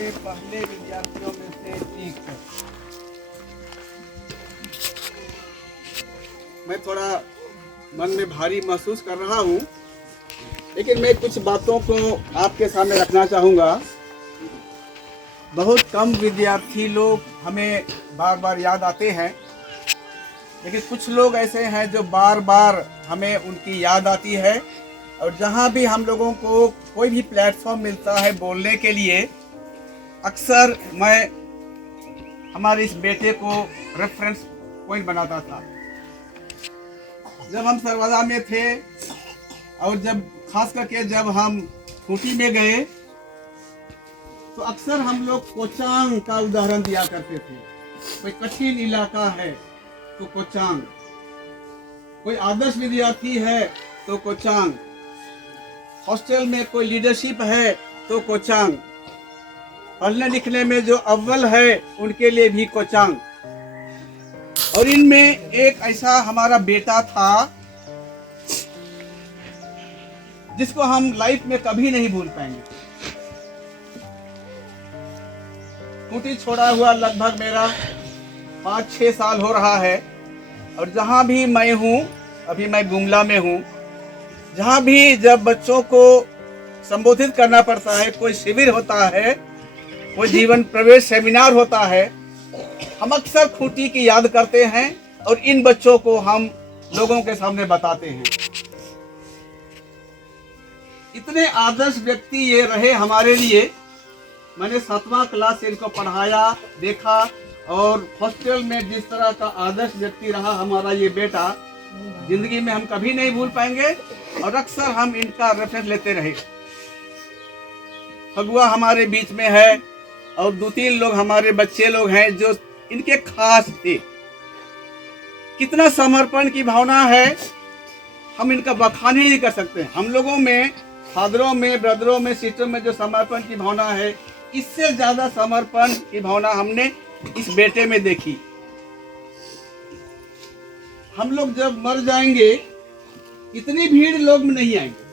हमारे पहले विद्यार्थियों में से एक है। मैं थोड़ा मन में भारी महसूस कर रहा हूँ, लेकिन मैं कुछ बातों को आपके सामने रखना चाहूँगा। बहुत कम विद्यार्थी लोग हमें बार बार याद आते हैं, लेकिन कुछ लोग ऐसे हैं जो बार बार हमें उनकी याद आती है। और जहाँ भी हम लोगों को कोई भी प्लेटफॉर्म मिलता है बोलने के लिए, अक्सर मैं हमारे इस बेटे को रेफरेंस पॉइंट बनाता था। जब हम सरवादा में थे और जब खास करके जब हम खूंटी में गए, तो अक्सर हम लोग कोचांग का उदाहरण दिया करते थे। कोई कठिन इलाका है तो कोचांग, कोई आदर्श विद्यार्थी है तो कोचांग, हॉस्टल में कोई लीडरशिप है तो कोचांग, पढ़ने लिखने में जो अव्वल है उनके लिए भी कोचांग। और इनमें एक ऐसा हमारा बेटा था जिसको हम लाइफ में कभी नहीं भूल पाएंगे। खूंटी छोड़ा हुआ लगभग मेरा 5-6 साल हो रहा है, और जहाँ भी मैं हूँ, अभी मैं गुमला में हूँ, जहाँ भी जब बच्चों को संबोधित करना पड़ता है, कोई शिविर होता है, कोई जीवन प्रवेश सेमिनार होता है, हम अक्सर खूंटी की याद करते हैं और इन बच्चों को हम लोगों के सामने बताते हैं। इतने आदर्श व्यक्ति ये रहे हमारे लिए। मैंने 7वां क्लास से इनको पढ़ाया, देखा, और हॉस्टल में जिस तरह का आदर्श व्यक्ति रहा हमारा ये बेटा, जिंदगी में हम कभी नहीं भूल पाएंगे। और अक्सर हम इनका रेफरेंस लेते रहे। फगुआ हमारे बीच में है और 2-3 लोग हमारे बच्चे लोग हैं जो इनके खास थे। कितना समर्पण की भावना है, हम इनका बखान ही नहीं कर सकते। हम लोगों में, फादरों में, ब्रदरों में, सिस्टरों में जो समर्पण की भावना है, इससे ज्यादा समर्पण की भावना हमने इस बेटे में देखी। हम लोग जब मर जाएंगे इतनी भीड़ लोग में नहीं आएंगे,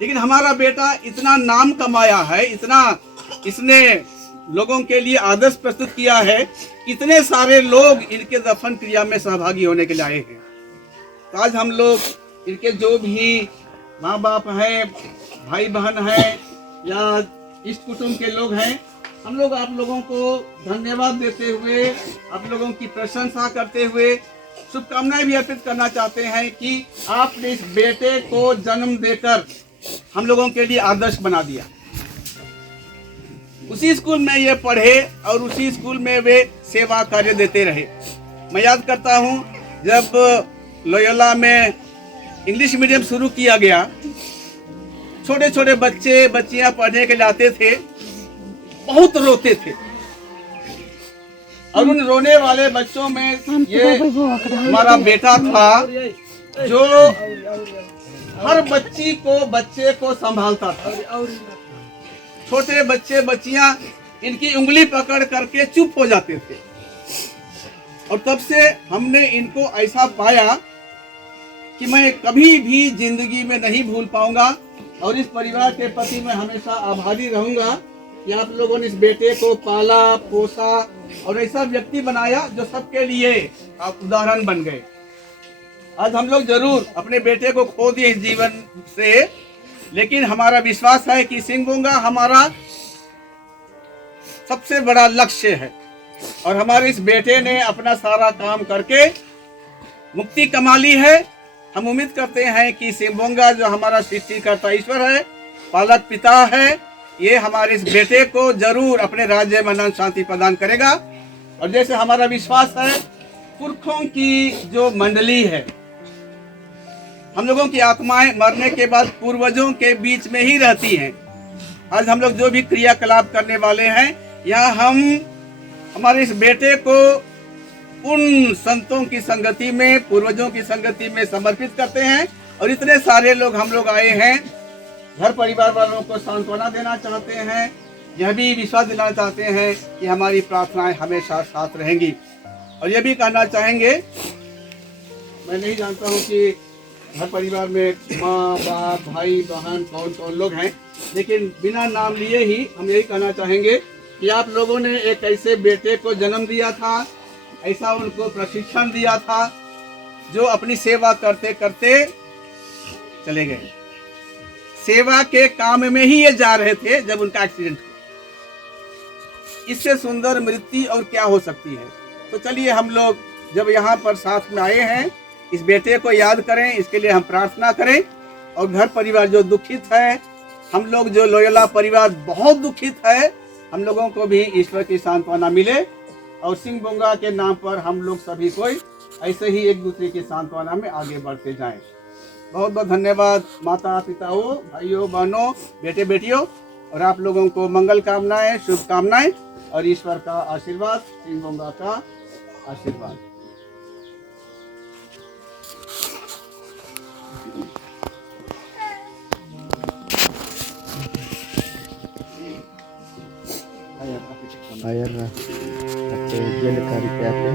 लेकिन हमारा बेटा इतना नाम कमाया है, इतना इसने लोगों के लिए आदर्श प्रस्तुत किया है, इतने सारे लोग इनके दफन क्रिया में सहभागी होने के लिए आए हैं। तो आज हम लोग इनके जो भी माँ बाप हैं, भाई बहन हैं, या इष्ट कुटुंब के लोग हैं, हम लोग आप लोगों को धन्यवाद देते हुए, आप लोगों की प्रशंसा करते हुए शुभकामनाएं भी अर्पित करना चाहते हैं कि आपने इस बेटे को जन्म देकर हम लोगों के लिए आदर्श बना दिया। उसी स्कूल में ये पढ़े और उसी स्कूल में वे सेवा कार्य देते रहे। मैं याद करता हूँ जब लोयोला में इंग्लिश मीडियम शुरू किया गया, छोटे छोटे बच्चे बच्चियां पढ़ने के लिए आते थे, बहुत रोते थे। और उन रोने वाले बच्चों में ये हमारा बेटा था जो हर बच्चे को संभालता था। छोटे बच्चे बच्चियां इनकी उंगली पकड़ करके चुप हो जाते थे। और तब से हमने इनको ऐसा पाया कि मैं कभी भी जिंदगी में नहीं भूल पाऊंगा, और इस परिवार के प्रति मैं हमेशा आभारी रहूंगा कि आप लोगों ने इस बेटे को पाला, पोसा और ऐसा व्यक्ति बनाया जो सबके लिए आप उदाहरण बन गए। आज हम लोग जरूर अपने बेटे को खो दिए इस जीवन से, लेकिन हमारा विश्वास है कि सिंहभूंगा हमारा सबसे बड़ा लक्ष्य है, और हमारे इस बेटे ने अपना सारा काम करके मुक्ति कमा ली है। हम उम्मीद करते हैं कि सिंहभूंगा जो हमारा सृष्टिकर्ता ईश्वर है, पालक पिता है, ये हमारे इस बेटे को जरूर अपने राज्य में आनंद शांति प्रदान करेगा। और जैसे हमारा विश्वास है, पुरखों की जो मंडली है, हम लोगों की आत्माएं मरने के बाद पूर्वजों के बीच में ही रहती हैं। आज हम लोग जो भी क्रियाकलाप करने वाले हैं, यहाँ हम हमारे इस बेटे को उन संतों की संगति में, पूर्वजों की संगति में समर्पित करते हैं। और इतने सारे लोग हम लोग आए हैं, घर परिवार वालों को सांत्वना देना चाहते हैं, यह भी विश्वास दिलाना चाहते हैं कि हमारी प्रार्थनाएं हमेशा साथ रहेंगी। और यह भी कहना चाहेंगे, मैं नहीं जानता हूं कि घर परिवार में माँ बाप भाई बहन कौन कौन लोग हैं, लेकिन बिना नाम लिए ही हम यही कहना चाहेंगे कि आप लोगों ने एक ऐसे बेटे को जन्म दिया था, ऐसा उनको प्रशिक्षण दिया था, जो अपनी सेवा करते करते चले गए। सेवा के काम में ही ये जा रहे थे जब उनका एक्सीडेंट हुआ। इससे सुंदर मृत्यु और क्या हो सकती है। तो चलिए हम लोग जब यहाँ पर साथ में आए हैं, इस बेटे को याद करें, इसके लिए हम प्रार्थना करें। और घर परिवार जो दुखित है, हम लोग जो लोयोला परिवार बहुत दुखित है, हम लोगों को भी ईश्वर की सांत्वना मिले और सिंह बोंगा के नाम पर हम लोग सभी कोई ऐसे ही एक दूसरे की सांत्वना में आगे बढ़ते जाएं। बहुत बहुत धन्यवाद माता पिताओं, भाइयों बहनों, बेटे बेटियों, और आप लोगों को मंगल कामनाएं, शुभकामनाएं और ईश्वर का आशीर्वाद, सिंह बोंगा का आशीर्वाद। Ayer atau dia lekari apa?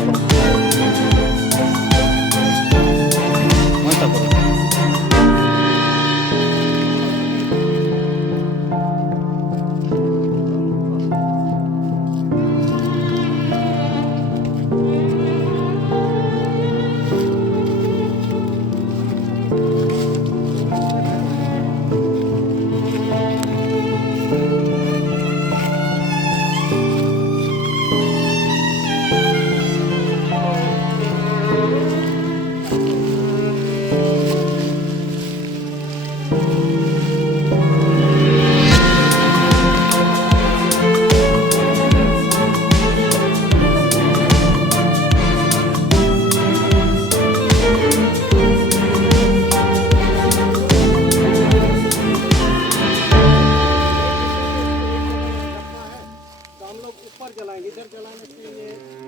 सा करो, कौन सा करो। हम लोग ऊपर जलाएंगे, इधर जलाने के लिए